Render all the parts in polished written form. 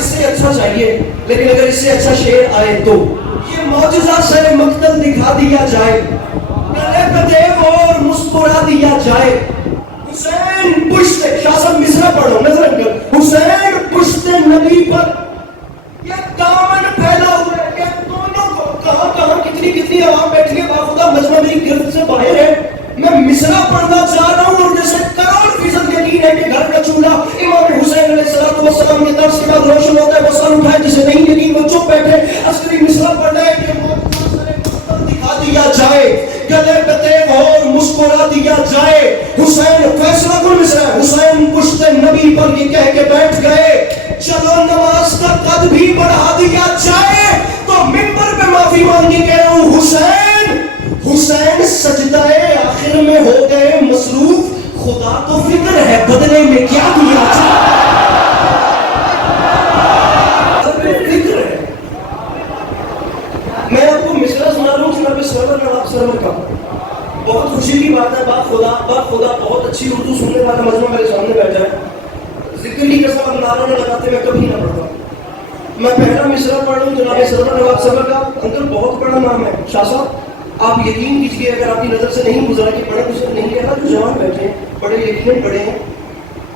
اس سے اچھا چاہیے، لیکن اگر اس سے اچھا شعر آئے تو یہ معجزہ سر مقتل دکھا دیا جائے، گلے پہ دیو اور مسکرا دیا جائے، حسین پشت شاہ صاحب مصرع پڑھو نظر کر، حسین پشت نبی پر یہ دامن پھیلا ہوا ہے کہ دونوں کو کہاں کہاں کتنی کتنی عوام بیٹھی ہے، باخدا مجمع میری گرفت سے باہر ہے، میں مصرع پڑھنا چاہ رہا ہوں اور جیسے کروڑ فیصد یقین ہے کہ گھر کا چولہا امام حسین علیہ السلام کے درس کے بعد روشن ہوتا ہے، وہ سر اٹھائے، جسے نہیں یقین وہ چپ بیٹھے، عسکری مصرع پڑھنا ہے کہ دکھا دیا جائے، گلے پہ تیغ اور مسکرا دیا جائے، حسین فیصلہ کن مصرع ہے، حسین پشت نبی پر یہ کہہ کے بیٹھ گئے، چلو نماز کا قد بھی بڑھا دیا جائے، تو منبر پہ معافی مانگی کہہ رہا ہوں حسین، حسین سجدہ آخر میں ہو گئے مصروف، خدا کو فکر ہے بدلے میں کیا دیا جائے، فکر ہے۔ میں آپ کو مصرع سنا رہا ہوں جناب سرور نواب سرور کا، بہت خوشی کی بات ہے، با خدا بہت اچھی اردو سننے والا مجمع میرے سامنے بیٹھا ہے، ذکر کی قسم نعرہ نہ لگاتے میں کبھی نہ پڑھتا، میں پہلا مصرع پڑھ رہا ہوں جناب سرور نواب سرور کا، انکل بہت بڑا نام ہے شاہ صاحب، آپ یقین کیجئے اگر آپ کی نظر سے نہیں گزرا کہ پڑھے کچھ نہیں کہتا، جو جوان بیٹھے ہیں بڑے یقین بڑے ہیں،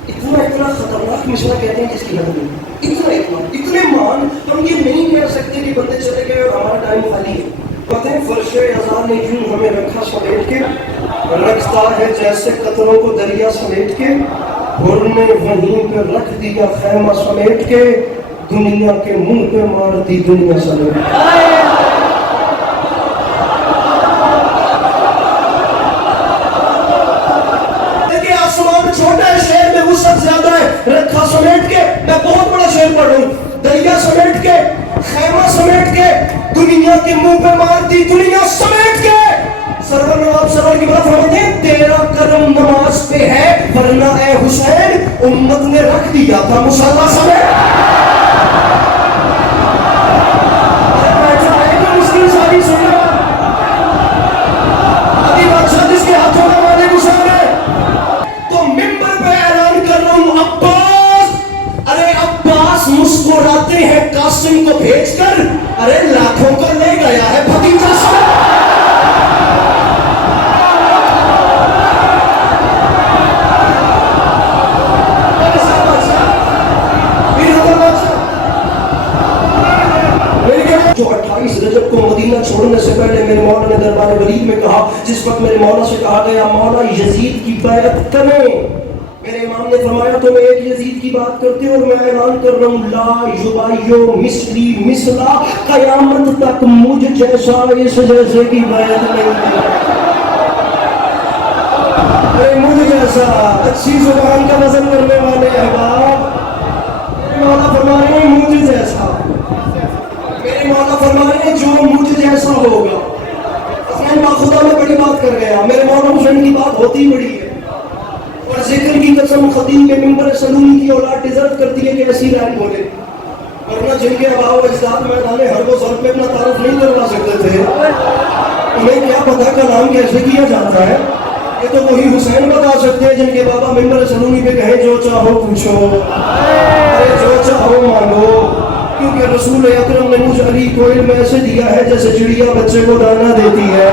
اتنا خطرناک مصرع کہتے ہیں جس کی حد نہیں، اتنے مان، ہم یہ نہیں کہہ سکتے کہ بندے چلے گئے اور ہمارا ٹائم خالی ہے، کہتے ہیں فرش ازاں نے یوں ہمیں رکھا سمیٹ کے، رکھتا ہے جیسے قطروں کو دریا سمیٹ کے، حر نے وہیں پہ رکھ دیا خیمہ سمیٹ کے، دنیا کے منہ پہ مار دی دنیا سمیٹ کے۔ رکھا سمیٹ کے، میں بہت بڑا شعر پڑھ رہا ہوں، دریا سمیٹ کے، خیمہ سمیٹ کے، دنیا کے منہ پہ مار دی دنیا سمیٹ کے، سرور نواب سرور کی بات فرماتے ہیں تیرا کرم نماز پہ ہے، ورنہ اے حسین امت نے رکھ دیا تھا مصلی سمیٹ۔ مسلم ساری سننا آدھی بادشاہ جس کے ہاتھوں میں مالک حسین ہے، تو ممبر پہ اعلان کر رہا ہوں عباس مسکراتے ہیں قاسم کو بھیج کر، ارے لاکھوں کو لے گیا ہے بھتیجا سے۔ جو 28 رجب کو مدینہ چھوڑنے سے پہلے میرے مولا نے دربار غریب میں کہا، جس وقت میرے مولا سے کہا گیا مولا یزید کی بیعت کریں، میرے امام نے فرمایا تو میں ایک یزید کی بات کرتے اور میں اعلان کر رہا ہوں لا یبایع مثلی مثلا، قیامت تک مجھ جیسا اس جیسے کی بیعت نہیں کرے، مجھ جیسا اچھی زبان کا وزن کرنے والے احباب، میرے مولا فرما رہے ہیں مجھ جیسا، میرے مولا فرما رہے ہیں جو مجھ جیسا ہوگا۔ حسین باخدا میں بڑی بات کر گیا، میرے مولا حسین کی بات ہوتی بڑی ہے، اور ذکر کی قسم خطیب کے منبر سلومی کی اولاد ڈیزرو کرتی ہے کہ ایسی لائن بولے، ورنہ جن کے آباء و اجداد میدان حرب و ضرب میں اپنا تعارف نہیں کروا سکتے تھے، انہیں کیا پتا کا نام کیسے کیا جاتا ہے، یہ تو وہی حسین بتا سکتے ہیں جن کے بابا منبر سلومی پہ کہیں جو چاہو پوچھو، ارے جو چاہو مانگو، کیونکہ رسول اکرم نے مجھ علی کو علم ایسے دیا ہے جیسے چڑیا بچے کو دانا دیتی ہے۔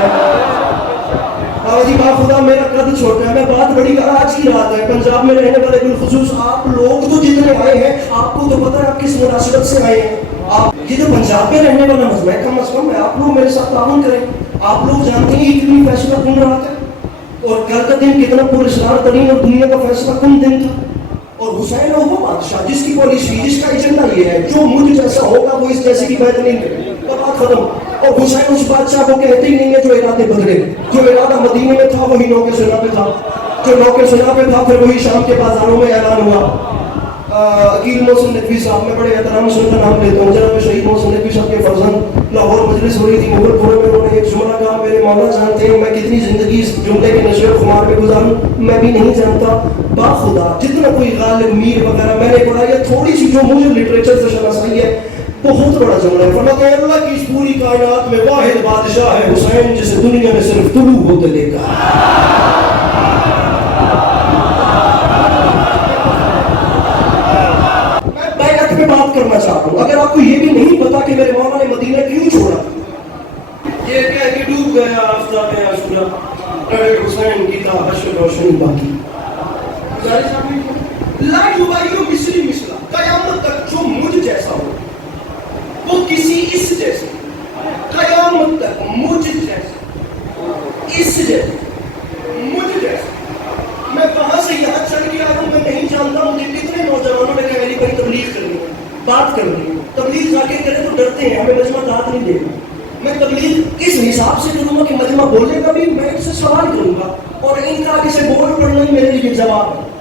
جی باخدا میرا قد چھوٹا ہے، میں بات بڑی کر، آج کی رات ہے، پنجاب میں رہنے والے بالخصوص آپ لوگ تو جتنے آئے ہیں آپ کو تو پتہ ہے آپ کس مناسبت سے آئے ہیں، آپ یہ جو پنجاب میں رہنے والا مجمع ہے، کم از کم آپ لوگ میرے ساتھ تعاون کریں، آپ لوگ جانتے ہیں کتنی فیصلہ کن رات ہے، اور کل کا دن کتنا پراسرار ترین اور دنیا کا فیصلہ کن دن تھا، اور حسین وہ بادشاہ جس کی پالیسی جس کا ایجنڈا یہ ہے جو مجھ جیسا ہوگا وہ اس جیسے کی بیعت نہیں کرے، بات ختم۔ اور حسین اس بادشاہ کو کہتے ہی نہیں ہے جو ارادے بدلے، جو ارادہ مدینے میں تھا وہی نو کے سنا پہ تھا، جو نو کے سنا پہ تھا پھر وہی شام کے بازاروں میں اعلان ہوا۔ عقیل محسن ندوی صاحب میں بڑے احترام سے ان کا نام لیتا ہوں، جناب شہید محسن ندوی صاحب کے فرزند، لاہور مجلس ہو رہی تھی مغل پورے میں، انہوں نے ایک جملہ کہا، میرے مولا جانتے ہیں میں کتنی زندگی اس جملے کے نشے و خمار میں گزاروں، میں بھی نہیں جانتا، باخدا جتنا کوئی غالب میر وغیرہ میں نے پڑھا یا تھوڑی سی جو مجھے لٹریچر سے شناسائی ہے، بہت بڑا جملہ ہے، فرماتے ہیں اللہ کی اس پوری کائنات میں واحد بادشاہ ہے حسین جسے دنیا میں صرف طلوع ہوتے دیکھا۔ بات کرنا چاہتا ہوں. اگر آپ کو یہ بھی نہیں پتا کہ میرے مولا نے مدینہ کیوں چھوڑا, یہ کہہ کے ڈوب گیا آفتاب عاشورہ, حسین کی تابش روشنی باقی. لا یبایو مصری مثلا, قیامت تک جو مجھ جیسا ہو وہ کسی اس جیسے, قیامت تک مجھ جیسا, اس جیسے, مجھ جیسا. میں کہاں سے یہاں چل کے آیا ہوں میں نہیں جانتا. مجھے کتنے نوجوانوں نے کہا میری بڑی تبلیغ کرنی ہے, بات کرنی ہے. تبلیغ جا کے کرے تو ڈرتے ہیں, ہمیں مجمع داد نہیں دے گا. میں تبلیغ اس حساب سے کروں گا کہ مجمع بولے گا بھی, میں ان سے سوال کروں گا اور ان کا آگے سے بول پڑھنا ہی میرے لیے جواب ہے.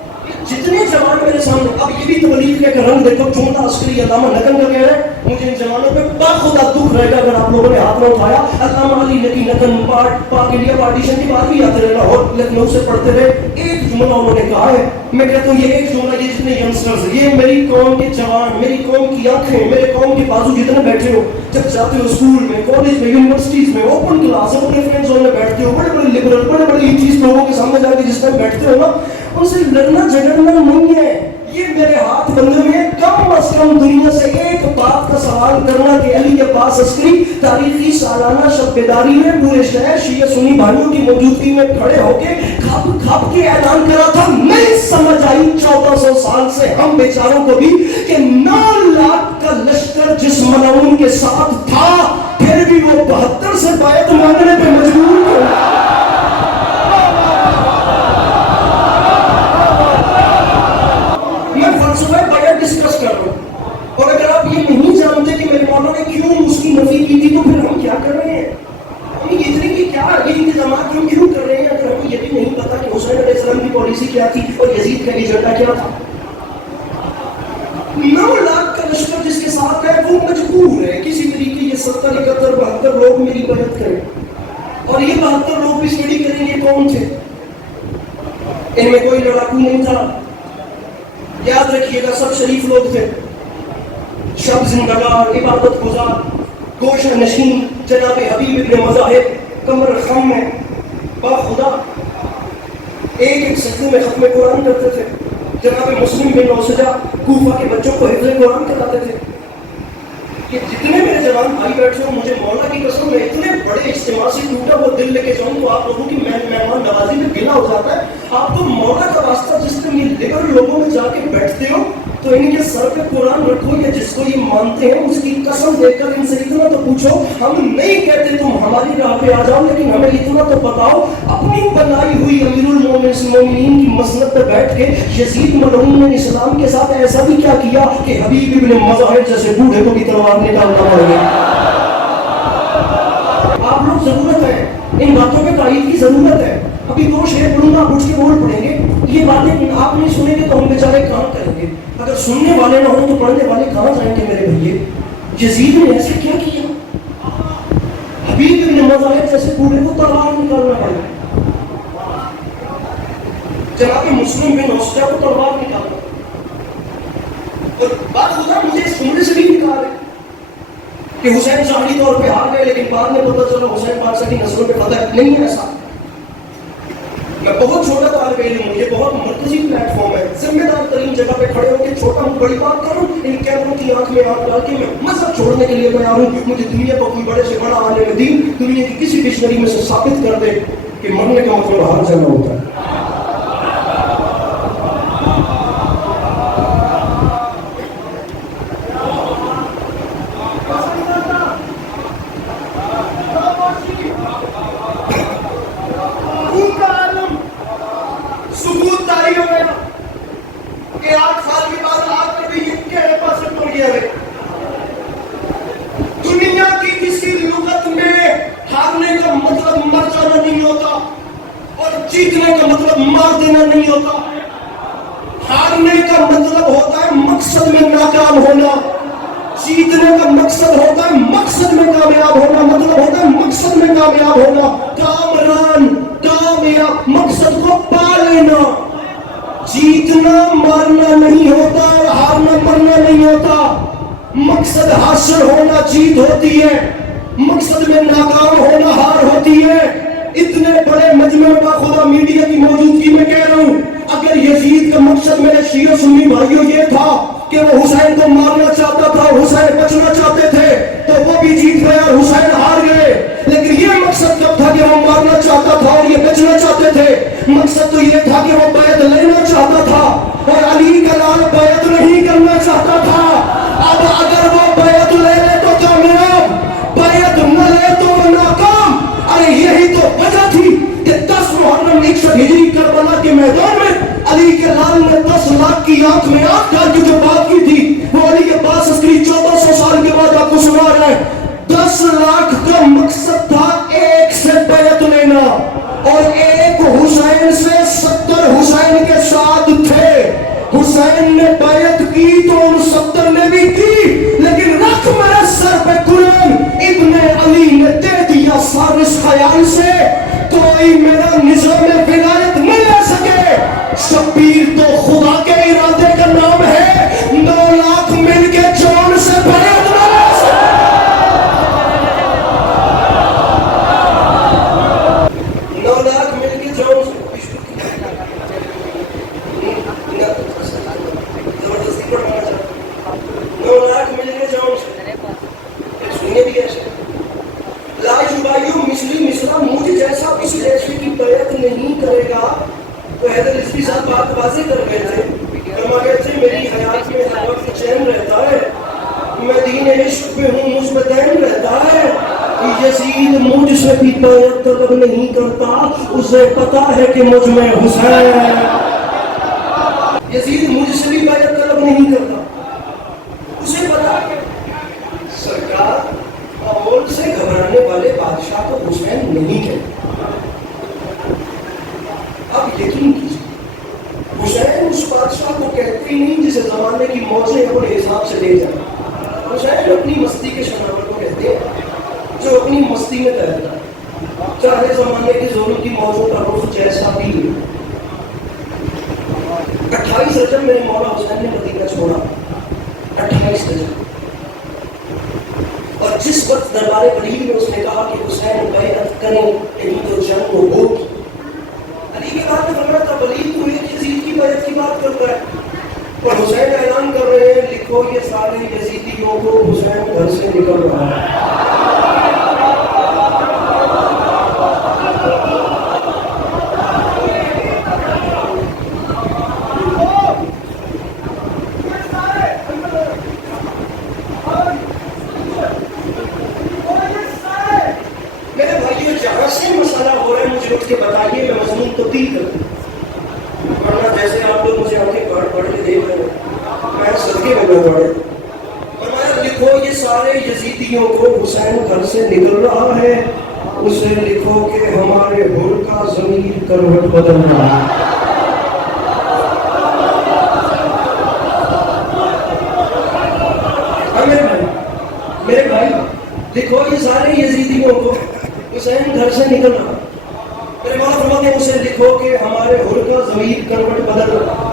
جتنے جوان میرے سامنے, اب یہ بھی تبلیغ کا رنگ دیکھو, چونتا عسکری علامہ نقل کا کہہ رہے ہیں, مجھے ان جوانوں پہ باخدا دکھ رہے گا اگر آپ لوگوں نے ہاتھ نہ اٹھایا. علامہ علی نقی نقل پاک انڈیا پارٹیشن کی بات بھی آتے رہنا اور لکھنؤ سے پڑھتے رہے. ایک جملہ انہوں نے کہا ہے, میں کہتا ہوں یہ ایک جملہ, یہ جتنے ینگسٹرز, یہ میری قوم کے جوان, میری قوم کی آنکھیں, میرے قوم کے بازو جتنے بیٹھے ہو, جب جاتے ہو اسکول میں, کالج میں, یونیورسٹیز میں, اوپن کلاس میں, اپنے فرینڈ زون میں بیٹھتے ہو, بڑے بڑے لبرل, بڑے بڑے چیز لوگوں کے سامنے جا کے جس طرح بیٹھتے ہو نا, ان سے لڑنا جھگڑنا نہیں ہے. یہ میرے ہاتھ بندے ہوئے, کم از کم دنیا سے ایک بات کا سوال کرنا کہ علی عباس عسکری تاریخی سالانہ شب بیداری میں پورے شہر شیعہ سنی بھائیوں کی موجودگی میں کھڑے ہو کے کھپ کھپ کے اعلان کرا تھا. نہیں سمجھ آئی 1400 سال سے ہم بیچاروں کو بھی کہ 9 لاکھ کا لشکر جس ملعون کے ساتھ تھا پھر بھی وہ 72 سے بیعت مانگنے پہ مجبور ہو. ڈسکس کر رہا ہوں, اور اگر آپ یہ نہیں جانتے کہ میرے مولا نے کیوں اس کی نفی کی تھی تو پھر ہم کیا کر رہے ہیں, ہم اتنے کی کیا یہ انتظامات ہم کیوں کر رہے ہیں اگر ہمیں یہ بھی نہیں پتا کہ حسین علیہ السلام کی پالیسی کیا تھی اور یزید کا ایجنڈا کیا تھا. 9 لاکھ کا لشکر جس کے ساتھ ہے وہ مجبور ہے کسی طریقے یہ 70 71 72 لوگ میری بیعت کریں, اور یہ 72 لوگ بھی اسٹڈی کریں گے کون تھے. ان میں کوئی لڑاکو نہیں تھا, یاد رکھیے گا سب شریف لوگ تھے, شب زندگار, عبادت گزار, گوشہ نشین, جناب حبیب ابن مذاہب, کمر خم میں باخدا ایک ایک سجدے میں ختم قرآن کرتے تھے. جناب مسلم بن نوسجا کوفہ کے بچوں کو حفظ قرآن کراتے تھے. کہ جتنے میرے جوان بھائی بیٹھے ہوں, مجھے مولا کی قسم میں اتنے بڑے اجتماع سے ٹوٹا وہ دل لے کے جاؤں تو آپ لوگوں کی مہمان نوازی میں گلا ہو جاتا ہے. آپ تو مولا کا واسطہ جس دن یہ لبرل لوگوں میں جا کے بیٹھتے ہو تو ان کے سر پہ قرآن رکھو, یا جس کو یہ مانتے ہیں اس کی قسم دے کر ان سے اتنا تو پوچھو, ہم نہیں کہتے تم ہماری راہ پہ آ جاؤ, لیکن ہمیں اتنا تو بتاؤ اپنی بنائی ہوئی امیر المومنین کی مسند پہ بیٹھ کے یزید ملعون نے اسلام کے ساتھ ایسا بھی کیا کیا کہ حبیب ابن مذاہب جیسے بوڑھے کو بھی تلوار نکالنا پڑ گیا. آپ لوگ ضرورت ہے, ان باتوں پہ تائید کی ضرورت ہے. ابھی 2 شعر پڑھوں گا, آپ اٹھ کے بول پڑیں گے. یہ باتیں آپ نہیں سنیں گے تو ہم بیچارے کہاں کریں گے. اگر سننے والے نہ ہوں تو پڑھنے والے کہاں جائیں گے میرے بھائیے. یزید نے ایسے کیا کیا, حبیب ابن مذاہب جیسے بوڑھے کو تلوار نکالنا پڑا, جناب مسلم بن نوسجا کو تلوار نکالنا. اور بات خدا مجھے اس جملے سے بھی نکال ہے کہ حسین ظاہری طور پہ ہار گئے, لیکن بعد میں پتہ چلا حسین پاک کی نسلوں پہ فتح نہیں ہے. ایسا میں بہت چھوٹا طالب علم ہوں, یہ بہت مرکزی پلیٹ فارم ہے. ذمہ دار ترین جگہ پہ کھڑے ہو کے چھوٹا ہوں بڑی بات کروں, ان کیمروں کی آنکھ میں آنکھ ڈال کے میں مذہب چھوڑنے کے لیے تیار ہوں. مجھے دنیا کو کوئی بڑے سے بڑا عالم دین دنیا کی کسی ڈکشنری میں سے ثابت کر دے کہ مرنے کا مطلب ہار جانا ہوتا ہے. دنیا کی کسی لغت میں ہارنے کا مطلب مر جانا نہیں ہوتا اور جیتنے کا مطلب مار دینا نہیں ہوتا. ہارنے کا مطلب ہوتا ہے مقصد میں ناکام ہونا, جیتنے کا مقصد ہوتا ہے مقصد میں کامیاب ہونا, مطلب ہوتا ہے مقصد میں کامیاب ہونا. کامران کامیاب مقصد کو پا لینا. جیتنا مارنا نہیں ہوتا اور ہارنا مرنا نہیں ہوتا. مقصد حاصل ہونا جیت ہوتی ہے, مقصد میں ناکام ہونا ہار ہوتی ہے. اتنے بڑے مجمع میں خدا میڈیا کی موجودگی میں کہہ رہا ہوں, اگر یزید کا مقصد میرے شیعہ سنی بھائیوں یہ تھا کہ وہ حسین کو مارنا چاہتا تھا، حسین بچنا چاہتے تھے تو وہ بھی جیت گئے اور حسین ہار گئے. لیکن یہ مقصد کب تھا کہ وہ مارنا چاہتا تھا اور یہ بچنا چاہتے تھے؟ مقصد تو یہ تھا کہ وہ بیعت لینا چاہتا تھا اور علی کا لال بیعت نہیں کرنا چاہتا تھا. اب اگر وہ بیعت لے لے تو کامیاب، بیعت نہ لے تو وہ ناکام. ارے یہی تو وجہ تھی کہ 10 محرم 61 ہجری کربلا کے میدان میں علی کے لال نے 10 لاکھ کی آنکھ میں آنکھ ڈال کے جو بات کی تھی وہ علی کے پاس عسکری 1400 سال کے بعد آپ کو سنا رہا ہے. 10 لاکھ کا مقصد تھا ایک سے بیعت لینا، اور ایک حسین سے 70 حسین کے ساتھ تھے. حسین نے بیعت کی تو ان 70 نے بھی کی، لیکن رکھ میرے سر پہ قرآن ابن علی نے دے دیا فارس خیال سے، کوئی میرا نظام ولایت نہیں لے سکے. شبیر تو خدا کے ارادے کا نام ہے، 9 لاکھ مل کے جان سے بیعت نہ لے سکے. 9 لاکھ مل کے جان سے زبردستی پڑھانا چاہتا 9 لاکھ مل کے جان سے سنیے بھی ایسے لا یبایع مثلی مثلا، مجھ جیسا کسی جیسے کی بیعت نہیں کرے گا. تو حیدر رضوی صاحب بات واضح کر گئے تھے، فرما گئے تھے میری حیات میں ہر وقت چین رہتا ہے، میں دین عشق پہ ہوں مجھ پہ دین رہتا ہے. یزید مجھ سے بھی بیعت طلب نہیں کرتا، اسے پتا ہے کہ مجھ میں حسین ہے. یزید مجھ سے بھی بیعت طلب نہیں کرتا، اسے پتا ہے. سرکار ماحول سے گھبرانے والے بادشاہ کو حسین نہیں کہتے. اب یقین کیجیے حسین اس بادشاہ کو کہتے ہی نہیں جسے زمانے کی موجیں اپنے حساب سے لے جائیں. حسین اپنی مستی کے شناور کو کہتے ہیں جو اپنی مستی میں تیرتا ہے، چاہے زمانے کی ظلم کی موجوں کا رخ جیسا بھی ہو. 28 رجب میرے مولا حسین نے مدینہ چھوڑا، 28 رجب. اور جس وقت دربار ولید میں اس نے کہا کہ حسین بیعت کریں یعنی تو جنگ ہوگی، علی کے بعد نے فرمایا تھا ولید تو ایک یزید کی بیعت کی بات کرتا ہے، اور حسین اعلان کر رہے ہیں لکھو یہ سارے یزیدیوں کو حسین گھر سے نکل رہا ہے. میرے بھائیو جہاں سے مسئلہ ہو رہا ہے مجھے اٹھ کے بتائیے، میں مضمون تبدیل کروں، ورنہ جیسے آپ لوگ مجھے آنکھیں پڑھ کے دیکھ رہے ہیں میں صدقے میں نہ پڑے. فرمایا لکھو یہ سارے یزیدیوں کو حسین گھر سے نکل رہا ہے، اسے لکھو کہ ہمارے حر کا ضمیر کروٹ بدل رہا ہے. میرے بھائی لکھو یہ سارے یزیدیوں کو حسین گھر سے نکل رہا. میرے مولا فرماتے ہیں اسے لکھو کہ ہمارے حر کا ضمیر کروٹ بدل رہا.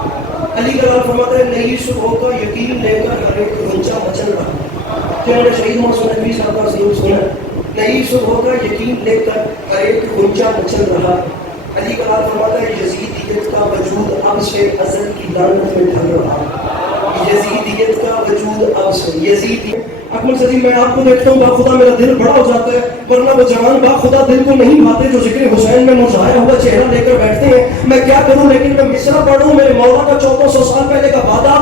علی کا لال فرماتا ہے نئی صبح کا یقین لے کر ہر ایک غنچہ مچل رہا. کہ انہوں نے شہید محمد نبی صاحب کا ضرور سنا، نئی صبح کا یقین لے کر ہر ایک غنچہ مچل رہا. علی کا لال فرماتا ہے یزیدیت کا وجود اب سے ازل کی لعنت میں ڈھل رہا. یزیدیت کا وجود اب سے یزیدیت. اکمل صدیق میں آپ کو دیکھتا ہوں باخدا میرا دل بڑا ہو جاتا ہے، ورنہ وہ جوان باخدا دل کو نہیں بھاتے جو ذکر حسین میں مرجھایا ہوا چہرہ لے کر بیٹھتے ہیں. میں کیا کروں لیکن میں مصرع پڑھوں میرے مولا کا 1400 سال پہلے کا وعدہ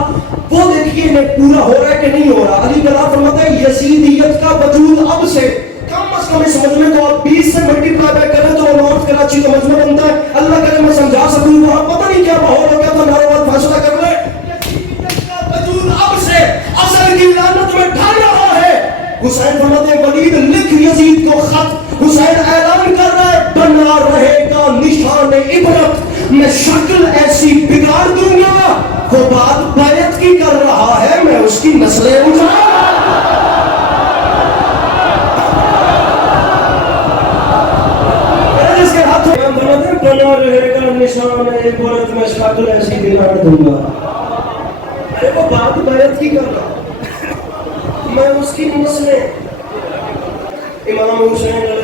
وہ دیکھیے میں پورا ہو رہا ہے کہ نہیں ہو رہا. علی کا لال فرماتا ہے یزیدیت کا وجود اب سے کم از کم اس مجمع کو آپ 20 سے ملٹیپلائی بیک کریں تو وہ نارتھ کراچی کا مجمع بنتا ہے. اللہ کرے میں سمجھا سکوں وہاں پتہ نہیں کیا ماحول ہو گیا تھا، ہمارے بعد فیصلہ کر لیں. یزیدیت کا وجود اب سے ازل کی لعنت میں ڈھل رہا ہے. حسین فرماتے ہیں ولید لکھ یزید کو خط. حسین اعلان کر رہا ہے بنا رہے گا نشان عبرت، میں شکل ایسی بگاڑ دوں گا. وہ بات بیعت کی کر رہا ہے، میں اس کی نسلیں اجاڑ. جس کے ہاتھوں بنا رہے گا نشان عبرت، میں شکل ایسی بگاڑ دوں گا. ارے وہ بات بیعت کی کر رہا میں اس کی نسلیں. امام حسین علیہ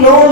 9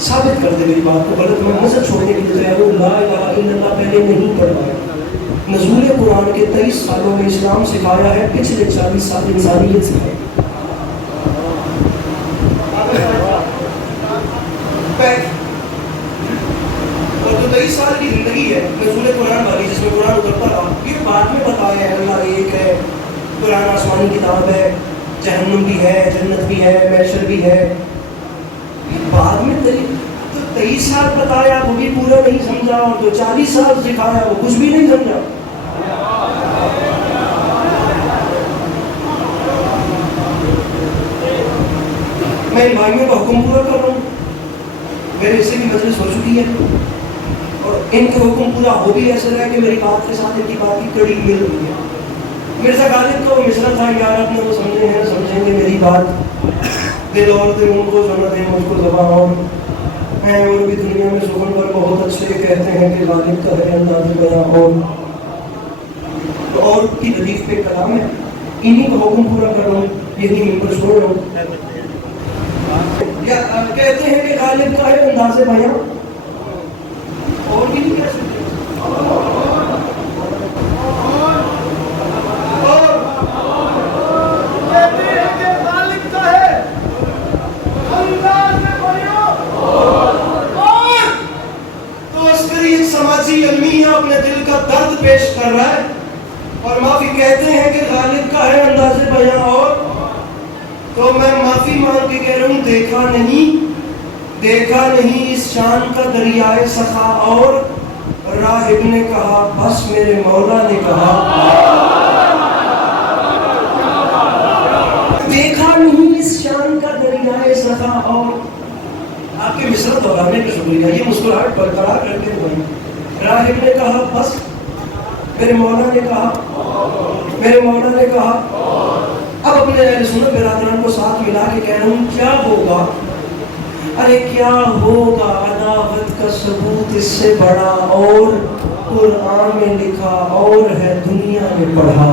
ثابت کر دے میری بات کو غلط، میں مذہب چھوڑنے کے لیے تیار ہوں، لا الہ الا اللہ پہلے نہیں پڑھوایا. نزول قرآن کے 23 سالوں میں اسلام سکھایا ہے، پچھلے 40 سال انسانیت سکھائی. اور جو 23 سال کی زندگی ہے نزول قرآن والی، جس میں قرآن اترتا رہا، یہ بعد میں بتایا ہے اللہ ایک ہے، قرآن آسمانی کتاب ہے، جہنم بھی ہے، جنت بھی ہے، محشر بھی ہے. یہ بعد میں 23 سال بتایا وہ بھی پورا نہیں سمجھا، اور جو 40 سال سکھایا وہ کچھ بھی نہیں سمجھا. میں ان بھائیوں کا حکم پورا کر رہا ہوں، میرے سے بھی مجلس ہو چکی ہے، اور ان کے حکم پورا ہو بھی ایسا رہا کہ میری بات کے ساتھ ان کی بات کی کڑی مل رہی ہے. مرزا غالب کا وہ مصرع تھا، یار اپنے وہ سمجھے ہیں سمجھیں گے میری بات، دل اور دل ان کو جنت ہے مجھ کو زبان اور ہیں، اور بھی دنیا میں سخن پر بہت اچھے کہتے ہیں کہ غالب کا ہے انداز بیاں اور کی ردیف پہ کلام ہے. انہی کا حکم پورا کر رہا ہوں، یہی ان پر چھوڑ رہا ہوں. کہتے ہیں کہ غالب کا ہے انداز بیاں، اور بھی نہیں کہہ سکتے. سماجی المیہ اپنے دل کا درد پیش کر رہا ہے، اور معافی کہتے ہیں کہ غالب کا ہے انداز بیاں، اور تو میں معافی مانگ کے کہہ رہا ہوں دیکھا نہیں اس شان کا دریائے سخا، اور راہب نے کہا بس میرے مولا نے کہا. دیکھا نہیں اس شان کا دریائے سخا، اور آپ کے مصرع دہرانے کا شکریہ، یہ مسکراہٹ برقرار کرتے ہوئے راہب نے کہا بس میرے مولا نے کہا. اب اپنے اہل سنت برادران کو ساتھ ملا کے کہہ رہا ہوں کیا ہوگا، ارے کیا ہوگا عداوت کا ثبوت اس سے بڑا، اور قرآن میں لکھا اور ہے دنیا میں پڑھا.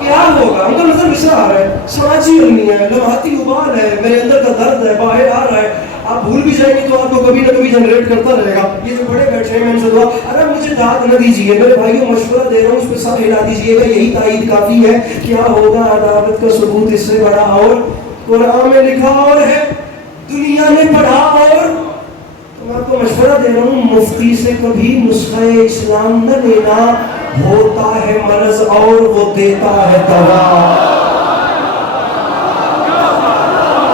کیا ہوگا، ان کا نظر مصرع آ رہا ہے، سماجی علمی ہے، لمحاتی ابال ہے، میرے اندر کا درد ہے، باہر آ رہا ہے. آپ بھول بھی جائیں گے تو آپ کو کبھی نہ کبھی جنریٹ کرتا رہے گا. یہ جو بڑے بیٹھے ہیں میں ان سے دعا، اگر مجھے داد نہ دیجیے، میرے بھائیوں مشورہ دے رہا ہوں، اس پہ سب ہلا دیجیے گا، یہی تائید کافی ہے. کیا ہوگا عداوت کا ثبوت اس سے بڑا، اور قرآن میں لکھا اور ہے دنیا نے پڑھا. اور میں آپ کو مشورہ دے رہا ہوں مفتی سے کبھی نسخہ اسلام نہ لینا، ہوتا ہے مرض اور وہ دیتا ہے دوا.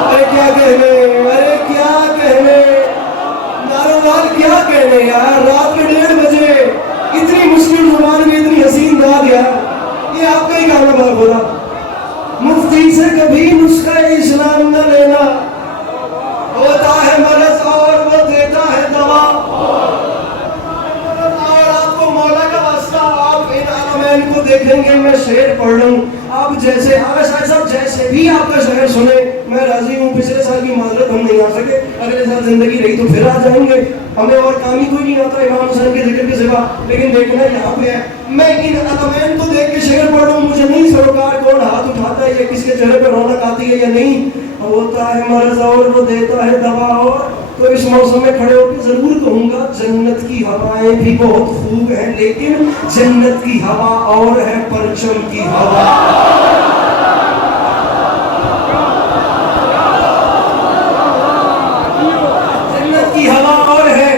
ارے کیا کہنے ناروال کیا کہنے یار، رات کے 1:30 بجے اتنی مسلم زبان میں اتنی حسین داد یار، یہ آپ کا ہی کام ہے بولا. مفتی سے کبھی نسخہ اسلام نہ لینا، ہوتا ہے مرض اور وہ دیتا ہے دوا. اور آپ کو مولا کا واسطہ، آپ ان علمین کو دیکھیں گے، میں شعر پڑھ رہا ہوں، آپ جیسے آغا صاحب صاحب جیسے بھی آپ کا شعر سنے میں راضی ہوں. پچھلے سال کی معذرت ہم نہیں آ سکے، اگلے سال زندگی رہی تو پھر آ جائیں گے. ہمیں اور کام ہی کوئی نہیں آتا امام حسین کے ذکر کے سوا، لیکن دیکھنا یہاں پہ ہے. میں ان علمین کو دیکھ کے شعر پڑھ رہا ہوں، مجھے نہیں سروکار کون ہاتھ اٹھاتا ہے یا کس کے چہرے پہ رونق آتی ہے یا نہیں. ہوتا ہے مرض اور وہ دیتا ہے دوا. اور تو اس موسم میں کھڑے ہو کے ضرور کہوں گا جنت کی ہوائیں بھی بہت خوب ہیں، لیکن جنت کی ہوا اور ہے پرچم کی ہوا. جنت کی ہوا اور ہے،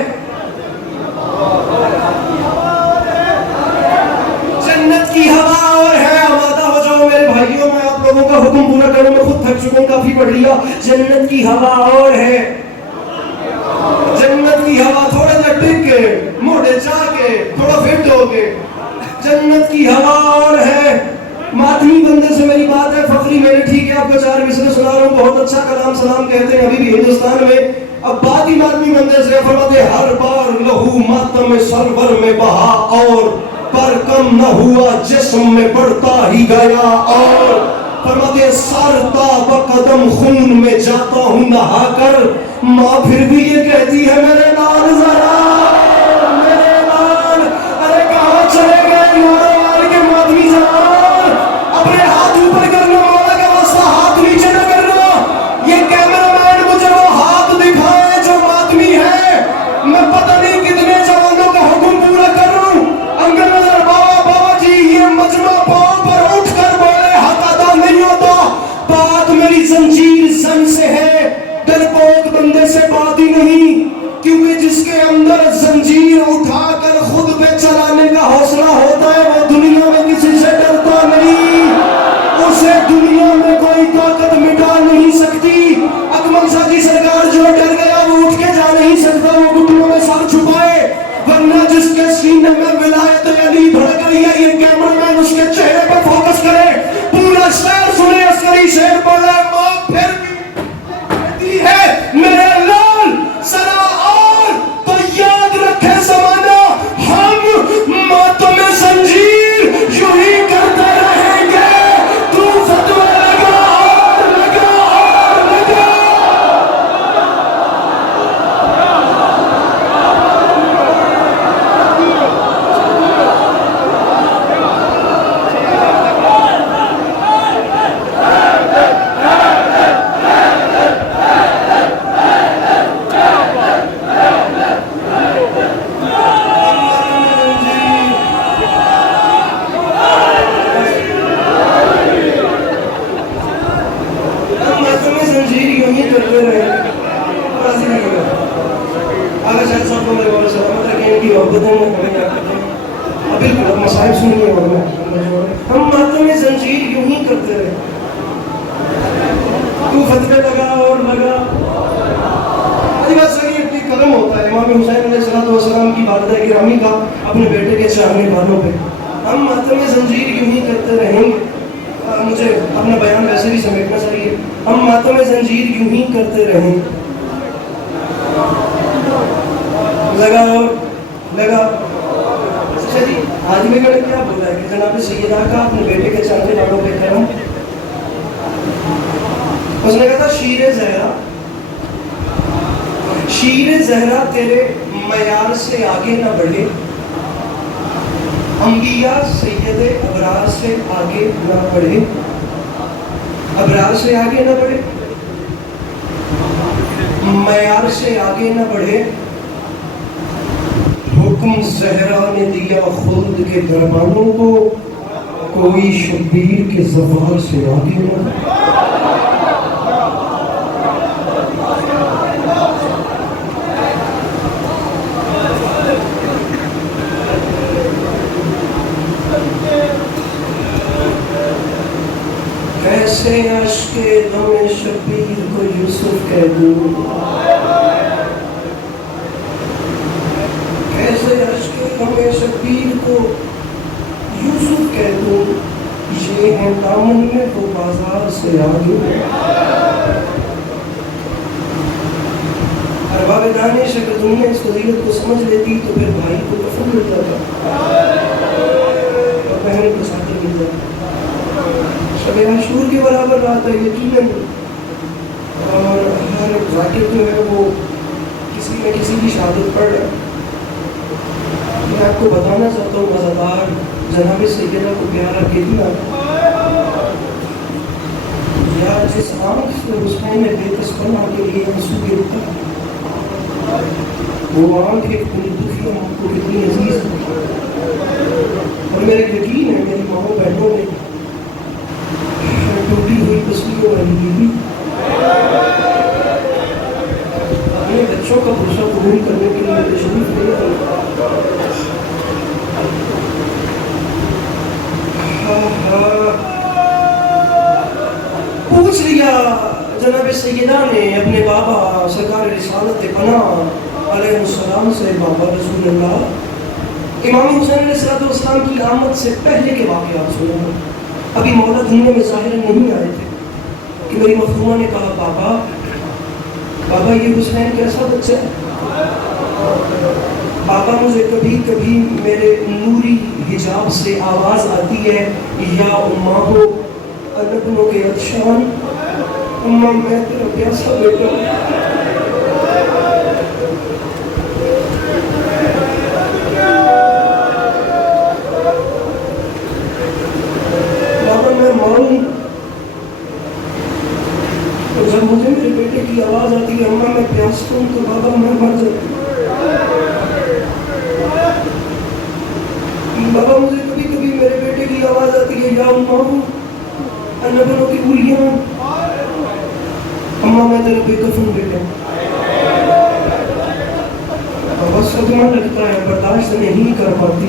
جنت کی ہوا اور ہے. آمادہ ہو جاؤ میرے بھائیوں، میں آپ لوگوں کا حکم پورا کروں، میں خود تھک چکا ہوں، کافی پڑھ لیا. جنت کی ہوا اور ہے، جنت کی ہوا، تھوڑا سا ٹک کے موڑے چاہ کے تھوڑا فٹ ہو کے، جنت کی ہوا اور ہے. ماتمی بندے سے میری بات ہے، فخری میرے ٹھیک ہے، آپ کو 4 مصرع سنا رہا ہوں، بہت اچھا کلام سلام کہتے ہیں ابھی بھی ہندوستان میں. اب بات ہی ماتمی بندے سے، فرماتے ہر بار لہو ماتم سرور میں بہا، اور پر کم نہ ہوا جسم میں بڑھتا ہی گیا. اور فرماتے سارتا بقدم خون میں جاتا ہوں نہا کر، ماں پھر بھی یہ کہتی ہے میرے لال ذرا میرے لال. ارے کہاں چلے گئے ناروال کے ماتمی جان، اپنے ہاتھ اوپر کرنا، مولا کا واسطہ ہاتھ نیچے نہ کرنا. یہ کہہ نہیں، کیونکہ جس کے اندر زنجیر اٹھا کر خود پہ چلانے کا حوصلہ ہوتا ہے وہ دنیا میں کسی سے ڈرتا نہیں، اسے دنیا میں کوئی طاقت مٹا نہیں سکتی۔ اکمل ساجی سرکار جو ڈر گیا وہ اٹھ کے جا نہیں سکتا، وہ گھٹنوں میں سر چھپائے، ورنہ جس کے سینے میں ولایت علی بھڑک رہی ہے، یہ کیمرہ مین اس کے چہرے پہ فوکس کرے، پورا شہر سنے عسکری شعر پڑھ رہا ہے، ماں پھر بھی کہتی ہے میرے لال ذرا اور تو یاد رکھے زمانہ، ہم ماتم زنجیر یوں ہی کرتے رہیں گے، تو فتوی لگا اور لگا اور لگا۔ ہم ماتم زنجیر یوں ہی کرتے رہے، تو فتوے لگا اور لگا۔ آج بات صحیح اپنی قدم ہوتا ہے امام حسین علیہ السلام کی والدہ گرامی کا اپنے بیٹے کے چاہنے والوں پہ، ہم ماتم زنجیر یوں ہی کرتے رہیں گے۔ مجھے اپنا بیان ویسے بھی سمیٹنا چاہیے، ہم ماتم زنجیر یوں ہی کرتے رہیں گے، لگا اور لگا۔ اچھا جی، آج میں نے کیا بولا ہے کہ جناب سیدہ کا اپنے بیٹے کے چاہنے والوں پہ کرم، اس نے کہا تھا شیر زہرا، شیر زہرا تیرے معیار سے آگے نہ بڑھے، انبیاء سید ابرار سے آگے نہ بڑھے، ابرار سے آگے نہ بڑھے، معیار سے آگے نہ بڑھے، حکم زہرا نے دیا خلد کے دربانوں کو، کوئی شبیر کے زوال سے آگے نہ بڑھے۔ کیسے عشق غم شبیر کو یوسف کہہ دوں، کیسے عشق غم شبیر کو یوسف کہہ دوں، یہ ہے دامن میں تو بازار سے آگے۔ ارباب دانش اگر تم نے اس فضیلت کو سمجھ لیتی تو پھر بھائی کو کفن مل جاتا اور بہن کو ساتھی مل جاتا، شب عاشور کے برابر رات ہے یقیناً۔ اور ہر ذاکر جو ہے وہ کسی نہ کسی کی شہادت پڑھ رہا ہے۔ میں آپ کو بتانا چاہتا ہوں مزادار جناب سیدہ کو پیارا کتنا، یا جس آنکھ سے حسین بے کس پناہ کے لیے آنسو گرتا، وہ آنکھ ایک دکھی آنکھ کو کتنی عزیز ہے۔ اور میرا یقین ہے میری ماں بہنوں نے ٹوٹی ہوئی تصویروں والی بیوی اپنے بچوں کا بھروسہ قبول کرنے کے لیے تشریف لے آئی۔ پوچھ لیا جناب سیدہ نے اپنے بابا سرکار رسالت پناہ علیہ السلام سے، بابا رسول اللہ امام حسین علیہ السلام کی آمد سے پہلے کے واقعات سنا۔ ابھی مولا دنیا میں ظاہر نہیں آئے تھے کہ میری مخدومہ نے کہا بابا یہ حسین کیسا بچہ ہے؟ بابا مجھے کبھی کبھی میرے نوری حجاب سے آواز آتی ہے یا اماں ہو البنوں کے ادشان، اماں میں تیرا پیاسا بیٹا ہوں۔ جب مجھے میرے بیٹے کی آواز آتی ہے اماں میں پیاسا ہوں تو بابا میں مر جاتا ہوں۔ بابا مجھے کبھی کبھی میرے بیٹے کی آواز آتی ہے یا اماں ہوں البنوں کی گولیاں، اماں میں تیرا بے کفن بیٹا ہوں۔ بہت صدمہ لگتا ہے، برداشت نہیں کر پاتی.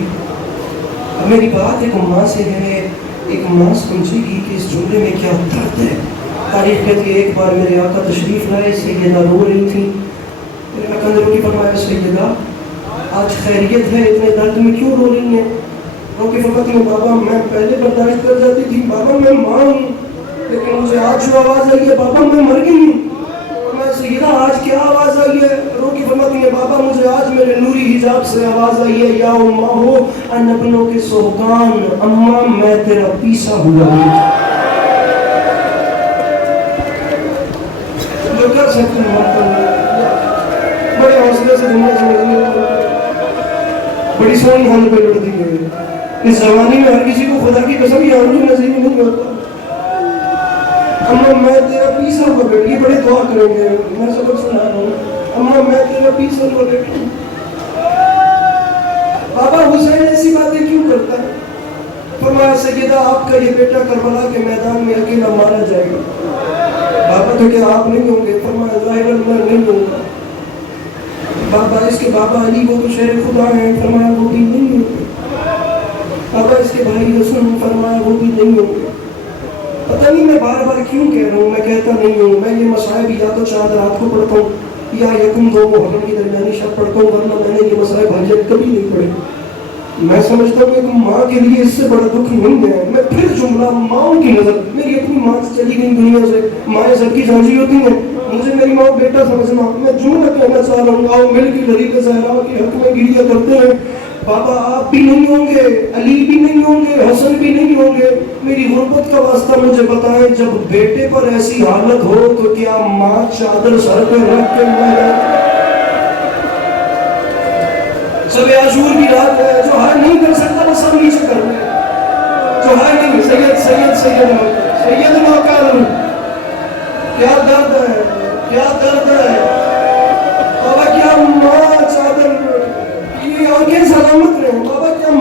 اب میری بات ایک ماں سے ہے، ایک ماں سمجھے گی کہ اس جملے میں کیا درد ہے. تاریخ کہتی ہے ایک بار میرے آقا تشریف لائے، سیدہ رو رہی تھی. میرے آقا نے رو کے فرمایا سیدہ آج خیریت ہے، اتنے درد میں کیوں رو رہی ہیں؟ رو کے فرماتی ہیں بابا میں پہلے برداشت کر جاتی تھی، بابا میں ماں ہوں، لیکن مجھے آج جو آواز آئی ہے بابا میں مر گئی ہوں. میں سیدہ آج کیا آواز آئی ہے؟ رو کی فرماتی ہے بابا مجھے آج میرے نوری حجاب سے آواز آئی ہے یا اماں ہو ان اپنوں کے سوگان، اماں میں تیرا پیسا ہوا ہوں. جو کر سکتے ہیں بڑے حوصلے سے دنیا سمجھنے، بڑی سونی حال پہ لڑتی ہے. اس زمانے میں ہر کسی کو خدا کی قسم یہ آنجو نصیب نہیں ہوتا. اماں میں تیرا پیسا ہوا بیٹی، بڑے دعا کریں گے، میں سبق سنا رہا ہوں. اماں میں تیرا پیسا ہوا بیٹی. بابا حسین ایسی باتیں کیوں کرتا ہے؟ فرمایا سیدہ آپ کا یہ بیٹا کربلا کے میدان میں اکیلا مارا جائے گا. بابا تو کیا آپ نہیں ہوں گے؟ فرمایا ظاہر میں نہیں ہوں گا. بابا اس کے بابا علی وہ تو شہر خدا ہیں، فرمایا وہ بھی نہیں ہوں گے. بابا اس کے بھائی حسن، فرمایا وہ بھی نہیں ہوں گے. پتہ نہیں میں بار بار کیوں کہہ رہا ہوں، میں کہتا نہیں ہوں. میں یہ مصائب یا تو چاند رات کو پڑھتا ہوں یا یکم دو محرم کی درمیانی شب پڑھتا ہوں، ورنہ میں نے یہ مصائب حاجت کبھی نہیں پڑھے. میں سمجھتا ہوں کہ ماں کے لیے اس سے بڑا دکھ نہیں ہے. میں پھر جملہ ماں کی نظر، میری اپنی ماں چلی گئی دنیا سے، مائیں سب کی جانچی ہوتی ہیں، مجھے میری ماں بیٹا سمجھنا. میں جملہ کہنا چاہ رہا ہوں، آؤ مل کے غریب زہرا کے حق میں گریہ کرتے ہیں. بابا آپ بھی نہیں ہوں گے، علی بھی نہیں ہوں گے، حسن بھی نہیں ہوں گے. میری غربت کا واسطہ مجھے بتائیں، جب بیٹے پر ایسی حالت ہو تو کیا ماں چادر سر پہ رکھ کے سب عاشور کی رات ہے، جو ہے نہیں کر سکتا وہ سب نیچے کر لے. جو ہے نہیں سید نوکر، کیا درد ہے، کیا درد ہے. بابا کیا ماں چادر، یہ آنکھیں سلامت رہے. بابا کیا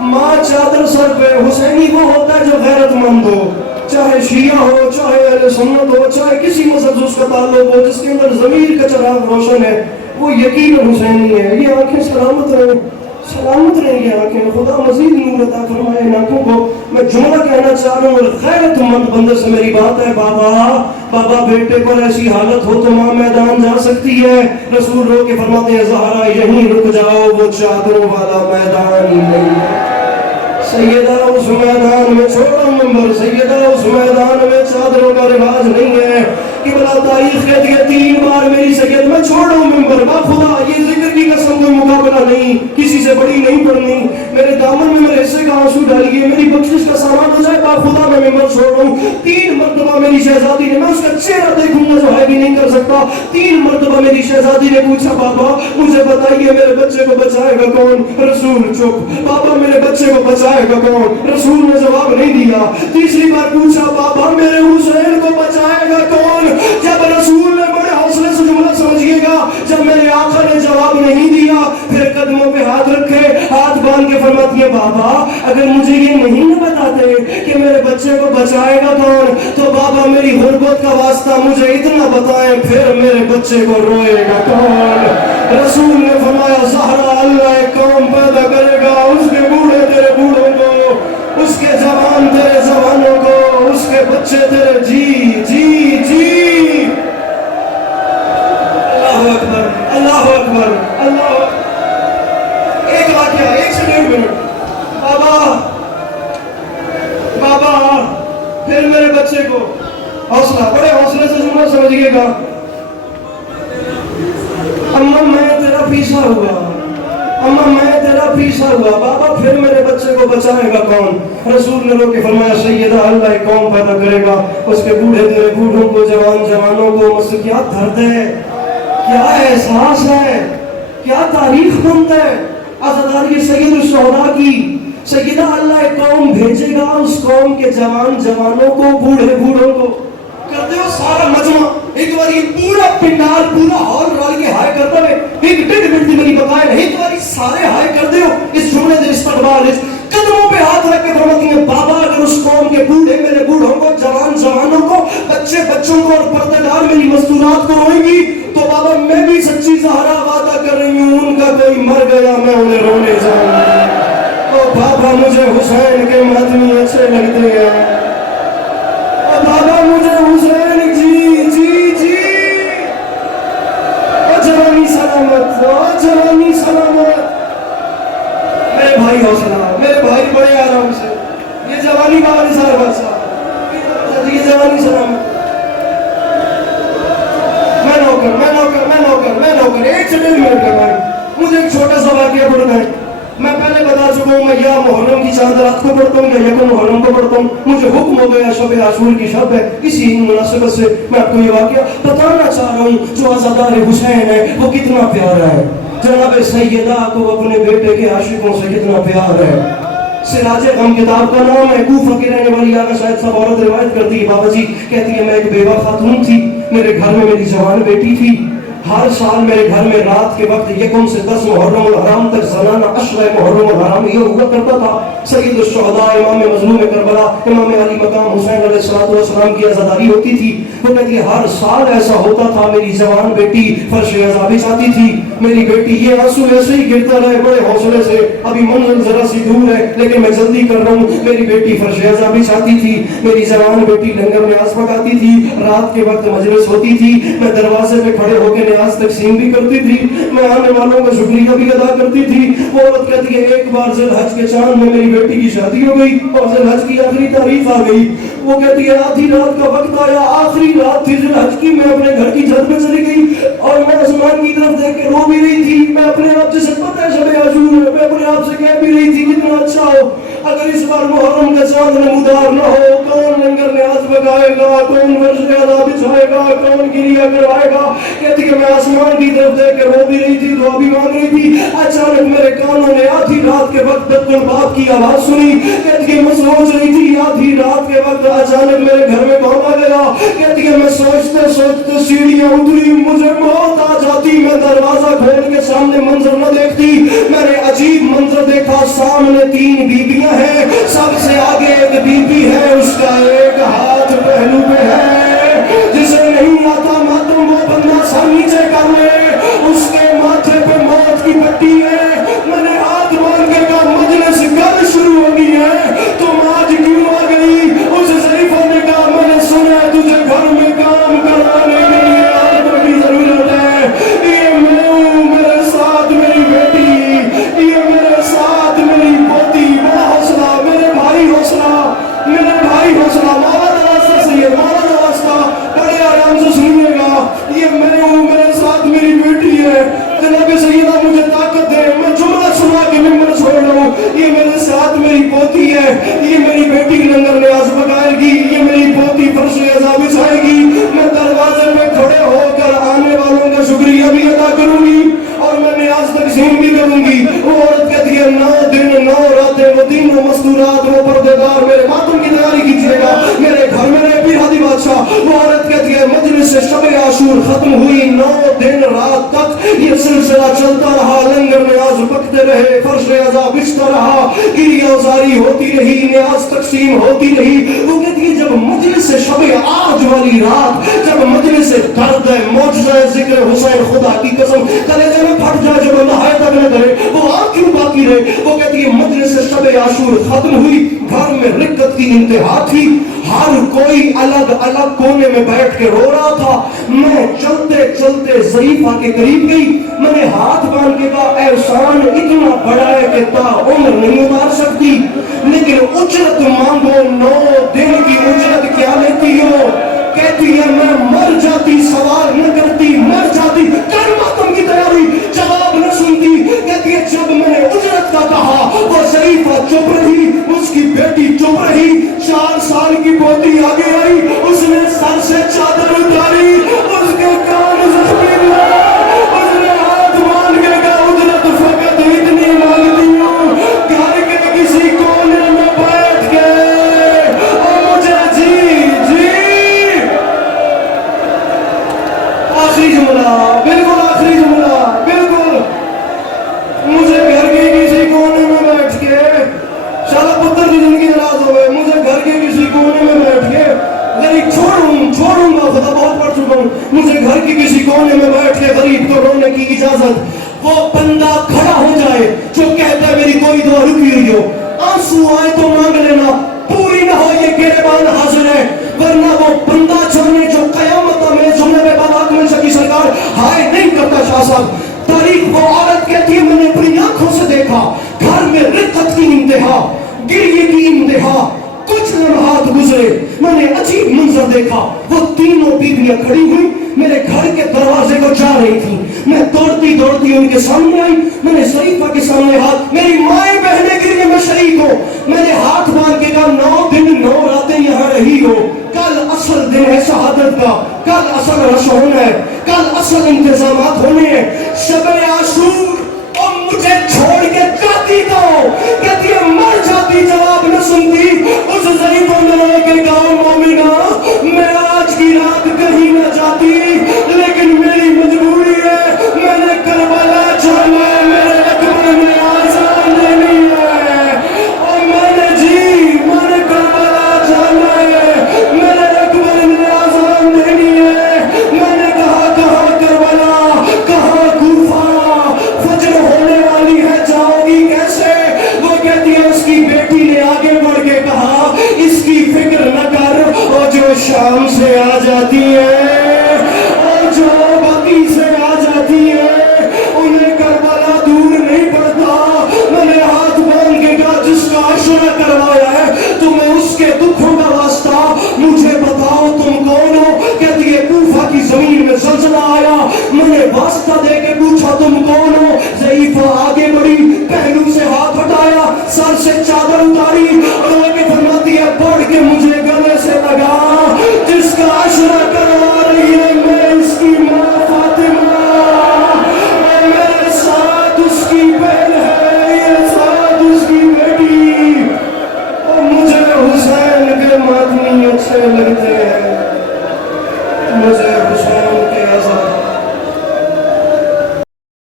ماں چادر سر پہ. حسینی وہ ہوتا ہے جو غیرت مند ہو، چاہے شیعہ ہو، چاہے اہل سنت ہو، چاہے کسی مذہب سے اس کا تعلق ہو، جس کے اندر ضمیر کا چراغ روشن ہے وہ یقین حسینی ہے. یہ آنکھیں سلامت رہیں، سلامت رہیں یہ آنکھیں. خدا مزید نور عطا فرمائے ان آنکھوں کو. میں جملہ کہنا چاہ رہا ہوں اور غیرت مند بندے سے میری بات ہے. بابا بیٹے پر ایسی حالت ہو تو ماں میدان جا سکتی ہے. رسول رو کے فرماتے ہیں زہرا یہیں رک جاؤ، وہ چادروں والا میدان ہی نہیں ہے. سیدہ اس میدان میں چھوڑا منبر، سیدہ اس میدان میں چادروں کا رواج نہیں ہے. کہ بلا تاریخ کہتی ہے 3 بار میری سید میں چھوڑ رہا ہوں منبر. با خدا یہ ذکر کی قسم کوئی مقابلہ نہیں، کسی سے بڑی نہیں پڑھنی. میرے دامن میں میرے حصے کا آنسو ڈالیے، میری بخشش کا سامان ہو جائے. با خدا میں منبر چھوڑ رہا ہوں. 3 مرتبہ میری شہزادی نے، میں اس کا چہرہ دیکھوں گا جو ہے بھی نہیں کر سکتا. 3 مرتبہ میری شہزادی نے پوچھا بابا مجھے بتائیے میرے بچے کو بچائے گا کون؟ رسول چپ. بابا میرے بچے کو بچائے گا کون؟ رسول نے جواب نہیں دیا. تیسری بار پوچھا بابا میرے حسین کو بچائے گا کون؟ جب رسول نے بڑے حوصلے سے جملہ سمجھیے گا، جب میرے آقا نے جواب نہیں دیا پھر قدموں پہ ہاتھ رکھے، ہاتھ باندھ کے فرماتی ہے بابا اگر مجھے یہ نہیں نہ بتاتے کہ میرے بچے کو بچائے گا کون تو بابا میری غربت کا واسطہ مجھے اتنا بتائیں پھر میرے بچے کو روئے گا کون؟ رسول نے فرمایا زہرا اللہ ایک قوم پیدا کرے گا، اس کے بوڑھے تیرے بوڑھوں کو، اس کے جوان تیرے جوانوں کو، اس کے بچے تیرے جی جی جی. اللہ اکبر اللہ اکبر اللہ اکبر. ایک واقعہ 1 سے 1.5 منٹ. بابا پھر میرے بچے کو حوصلہ، بڑے حوصلے سے جملہ سمجھیے گا. اماں میں تیرا پیچھا ہوا، اماں میں تیرا پیچھا ہوا. بابا پھر میرے بچے کو بچائے گا کون؟ رسول نے رو کے فرمایا سیدہ اللہ ایک قوم پیدا کرے گا، اس کے بوڑھے تیرے بوڑھوں کو، جوان جوانوں کو. مجھ سے کیا درد ہے، کیا احساس ہے، کیا تاریخ بنتا ہے. عزاداری سید الشہداء کی سیدہ اللہ ایک قوم بھیجے گا، اس قوم کے جوان جوانوں کو، بوڑھے بوڑھوں کو. کرتے ہو سارا مجمع ایک بار یہ پورا پنڈال پورا ہال رال کے ہائے کرتا ہے 1.5 منٹ کی میری بقایا ایک بار سارے ہائے کرتے ہو اس جملے دے استقبال اس قدموں پہ ہاتھ رکھ کے فرماتی ہیں بابا اگر اس قوم کے بوڑھے میرے بوڑھوں کو، جوان جوانوں کو، بچے بچوں کو اور پردے دار میری مستورات کو روئیں گی تو بابا میں بھی سچی زہرا وعدہ کر رہی ہوں ان کا میں انہیں رونے جاؤں. او بابا مجھے حسین کے ماتمی اچھے لگتے ہیں. او بابا مجھے حسین جی جی جی. او جوانی سلامت, او جوانی سلامت. میرے بھائی حوصلہ, میرے بھائی بڑے آرام سے. یہ جوانی کا نثار بادشاہ, یہ جوانی سلامت. میں ایک سے 1.5 منٹ کا ٹائم. مجھے ایک چھوٹا سا واقعہ پڑھنا ہے. میں پہلے بتا چکا ہوں, میں یا محرم کی چاند رات کو پڑھتا ہوں یا یکم محرم کو پڑھتا ہوں. مجھے حکم ہو گیا شب عاشور کی شب ہے, اسی مناسبت سے میں آپ کو یہ واقعہ بتانا چاہ رہا ہوں. جو عزادار حسین ہے وہ کتنا پیارا ہے. جناب سیدہ کو اپنے بیٹے کے عاشقوں سے کتنا پیار ہے. سراج غم کتاب کا نام ہے. کوفہ کی رہنے والی آقا شاید صاحب عورت روایت کرتی ہے, بابا جی کہتی ہے میں ایک بیوہ خاتون تھی, میرے گھر میں میری جوان بیٹی تھی. ہر سال میرے گھر میں رات کے وقت یکم سے 10 محرم الحرام تک زنانہ عشرہ محرم الحرام یہ ہوا کرتا تھا. سید الشہداء امام مظلوم کربلا امام علی مقام حسین علیہ السلام کی عزاداری ہوتی تھی. وہ کہتی ہے ہر سال ایسا ہوتا تھا, میری جوان بیٹی فرش عذابی چاہتی تھی. میری بیٹی یہ آنسو ایسے ہی گرتا رہے بڑے حوصلے سے, ابھی منزل ذرا سی دور ہے لیکن میں جلدی کر رہا ہوں. میری بیٹی فرش عذابی چاہتی تھی, میری جوان بیٹی لنگر نیاز پکاتی تھی. رات کے وقت مجلس ہوتی تھی, میں دروازے پہ کھڑے ہو کے نیاز تقسیم بھی کرتی تھی, میں آنے والوں کا شکریہ بھی ادا کرتی تھی. وہ عورت کہتی ہے ایک بار ذی الحج کے چاند میں میری بیٹی کی شادی ہو گئی اور ذی الحج کی آخری تاریخ آ گئی. وہ کہتی ہے آدھی رات کا وقت آیا, آخری رات تھی ذی الحج کی, میں اپنے گھر کی چھت میں چلی گئی اور میں آسمان کی طرف دیکھ کے رو بھی رہی تھی. میں اپنے آپ سے پتہ ہے شب عاشور ہے, میں اپنے آپ سے کہہ بھی رہی تھی کتنا اچھا ہو اگر اس بار محرم کا چاند نمودار نہ ہو. کون لنگر نیاز بگائے گا, کون فرش عذاب بچھائے گا, کون گریا کروائے گا. کہتی ہے میں آسمان کی طرف دیکھ کے رو بھی رہی تھی, دعا بھی مانگ رہی تھی. اچانک میرے کانوں نے آدھی رات کے وقت دکن باپ کی آواز سنی. کہتی ہے میں سوچ رہی تھی آدھی رات کے وقت اچانک میرے گھر میں کون آ گیا. کہتی ہے میں سوچتے سوچتے سیڑھیاں اتری, مجھے موت آ جاتی. میں دروازہ کھول کے سامنے منظر نہ دیکھتی. میں نے عجیب منظر دیکھا, سامنے 3 بیبیاں ہیں, سب سے آگے ایک بیبی ہے, اس کا ایک ہاتھ پہلو پہ ہے. جسے نہیں آتا ماتم وہ بندہ سر نیچے کر لے, اس کے ماتھے پہ موت کی پٹی ہے. میں نے ہاتھ مانگ کے کہا مجلس کل شروع ہو گئی ہے, تم آج کیوں آ گئی. اس شریفہ نے کہا میں نے سنا ہے تجھے گھر میں کام کروانے کے لیے آدمی کی ضرورت ہے. یہ میں ہوں, میرے ساتھ میری بیٹی, یہ میرے ساتھ میری پوتی. بڑا حوصلہ میرے بھائی, حوصلہ میرے بھائی, حوصلہ. مولا نواز سے یہ مولا نواز کا بڑے آرام سے سنیے گا. یہ میں ہوں, میرے ساتھ میری بیٹی ہے. جناب سیدہ مجھے طاقت دے, میں جملہ سنا کے ممبر چھوڑ رہا ہوں. یہ میرے ساتھ میری پوتی ہے, یہ میری بیٹی لنگر نیاز پکائے گی, یہ میری پوتی فرش عذاب بچھائے گی. میں دروازے پہ کھڑے ہو کر آنے والوں کا شکریہ بھی ادا کروں گی اور میں نیاز تقسیم بھی کروں گی. وہ عورت کہتی ہے 9 دن 9 راتیں وہ دن و مستورات وہ پردےدار, میرے ماتم کی تیاری کیجیے گا, میرے گھر میں رہے پیر ہادی بادشاہ. وہ عورت کہتی ہے مجلس سے شب عاشور ختم ہوئی, 9 دن رات تک یہ سلسلہ چلتا رہا. لنگر نیاز پکتے رہے, فرش عذاب بچتا رہا, گریہ وزاری ہوتی رہی, نیاز تقسیم ہوتی رہی. وہ کہتی ہے جب مجلس سے شب آج والی رات, جب مجلس سے درد ہے معجزہ ذکر حسین, خدا کی قسم کلیجے میں پھٹ جائے جب اللہ تک نہ کرے وہ آج کیوں باقی رہے. وہ کہتی ہے مجلس سے شب عاشور ختم ہوئی, گھر میں رقت کی انتہا تھی, ہر کوئی الگ الگ کونے میں بیٹھ کے رو رہا تھا. میں چلتے چلتے ضعیفہ کے قریب گئی, میں نے ہاتھ باندھ کے کہا احسان اتنا بڑا ہے کہ تا عمر نہیں اتار سکتی, لیکن اجرت مانگو, 9 دن کی اجرت کیا لیتی ہو. کہتی ہے میں مر جاتی, سوال نہ کرتی, مر جاتی, کر ماتم کی تیاری, جواب نہ سنتی. کہتی ہے جب میں نے اجرت کا کہا وہ ضعیفہ چپ رہی, اس کی بیٹی چپ رہی. 4 سال کی پوتی آگے آئی, اس نے سر سے چادر اتاری, اس کے کان زخمی ہوئے, اس نے ہاتھ مان کے کہا اجرت فقط اتنی مانگتی ہوں, گھر کے کسی کونے میں بیٹھ کے اور مجھے جی جی. آخری جملہ, بالکل آخری جملہ, بالکل مجھے گھر کے کسی کونے میں بیٹھ کے, شالا پتر کی زندگی دراز ہوئے, مجھے گھر کے کسی کونے میں بیٹھ کے, غریب چھوڑوں گا, خدا بہت پڑھ چکا ہوں, مجھے گھر کے کسی کونے میں بیٹھ کے غریب کو رونے کی اجازت. وہ بندہ کھڑا ہو جائے جو کہتا ہے میری کوئی دعا رکی ہوئی ہو، آنسو آئے تو مانگ لینا، پوری نہ ہو یہ گریبان حاضر ہے، ورنہ وہ بندہ چاہنے جو قیامت میں جملے میں بابا اکمل شکی سرکار ہائے نہیں کرتا شاہ صاحب۔ تاریخ وہ عورت کہتی ہے میں نے اپنی آنکھوں سے دیکھا، گھر میں رقت کی انتہا، گریے کی انتہا، کچھ لمحات گزرے میں نے عجیب منظر دیکھا، وہ تینوں بیویاں کھڑی ہوئی میرے گھر کے دروازے کو جا رہی تھی، میں دوڑتی دوڑتی ان کے سامنے آئی، میں نے شریفہ کے سامنے ہاتھ، میری مائیں بہنیں گریے میں شریک ہوں، میں نے ہاتھ باندھ کے کہا 9 دن 9 راتیں یہاں رہی ہو، کل اصل دن ہے شہادت کا، کل اصل رش ہونا ہے، کل اصل انتظامات ہونے ہیں، شب عاشور اور مجھے چھوڑ کے جاتی تو کہتی ہے مر جاتی، جواب نہ سنتی، اس ضعیف اندر کے گاؤں مومنہ میں آج کی رات کہیں نہ جاتی، لیکن میری مجبوری ہے، میں نے کربلا جانا ہے، میرے اکبر میں آزان دینی ہے، اور میں نے کربلا جانا ہے، میرے اکبر میں آزان دینی ہے، میں نے کہا کہاں کربلا، کہاں کوفہ، فجر ہونے والی ہے جاؤ گی کیسے؟ وہ کہتی ہے اس کی بیٹی نے آگے بڑھ کے کہا اس کی فکر نہ کر، اور جو شام سے آ جاتی ہے اور جو بقی سے آ جاتی ہے انہیں کربلا دور نہیں پڑتا، میں نے ہاتھ باندھ کے کہا جس کا عشرہ کروایا ہے تمہیں اس کے دکھوں کا واسطہ مجھے بتاؤ تم کون ہو؟ کہتی ہے کوفہ کی زمین میں زلزلہ آیا، میں نے واسطہ دے کے پوچھا تم کون ہو؟ ضعیفہ آگے بڑھی، پہلو سے ہاتھ ہٹایا، سر سے چادر اتاری اور وہ فرماتی ہے بڑھ کے مجھے گلے سے لگا، جس کا عشرہ